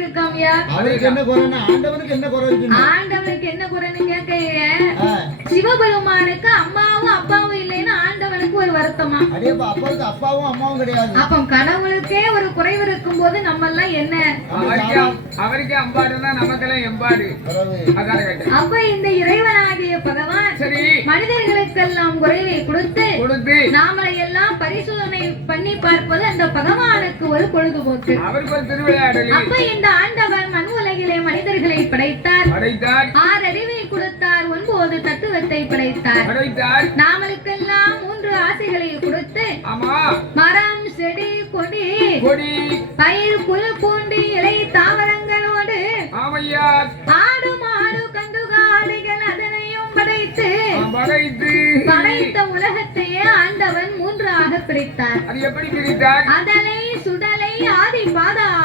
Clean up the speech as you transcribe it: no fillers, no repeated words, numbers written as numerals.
இருக்காமியா. அவருக்கு என்ன குறைன்னா ஆண்டவனுக்கு என்ன குறை இருக்கு? ஆண்டவனுக்கு என்ன குறைன்னு கேட்கையில சிவபெருமானுக்கு அம்மாவும் அப்பாவும் இல்லைன்னு ஆண்டவனுக்கு ஒரு வருத்தமா. அடேப்பா, அப்பாவுக்கு அப்பாவும் அம்மாவும் கிடையாது. அப்ப கடவுளுக்கே ஒரு குறைவு இருக்கும் போது நம்ம எல்லாம் என்ன? அவருக்கே அம்பாடுனா நமக்கெல்லாம் எம்பாடு. அப்ப இந்த இறைவனாகிய பகவான் சரி மனிதர்களுக்கெல்லாம் குறைவை கொடுத்து நாமளை எல்லாம் பரிசோதனை பண்ணி பார்ப்பது அந்த பகவானுக்கு ஒரு பொழுதுபோக்கு. அவருக்கு ஒரு திருவிளையாடல். அப்ப இந்த ஆண்டவர் மண் உலகிலே மனிதர்களை படைத்தார். 6 அறிவை கொடுத்தார், 9 தத்துவத்தை படைத்தார். நாமளுக்கெல்லாம் 3 ஆசைகளை கொடுத்து மரம், செடி, கொடி, பயிர், புல், பூண்டு, இலை, தாவரங்களோடு ஆடு, மாடு, கண்டுகாலிகள் அதனையும் படைத்த உலகத்தையே ஆண்டவன் 3 ஆக பிரித்தார். அது எப்படி பிரித்தார்? அதனை, சுடலை, ஆதி, பாதா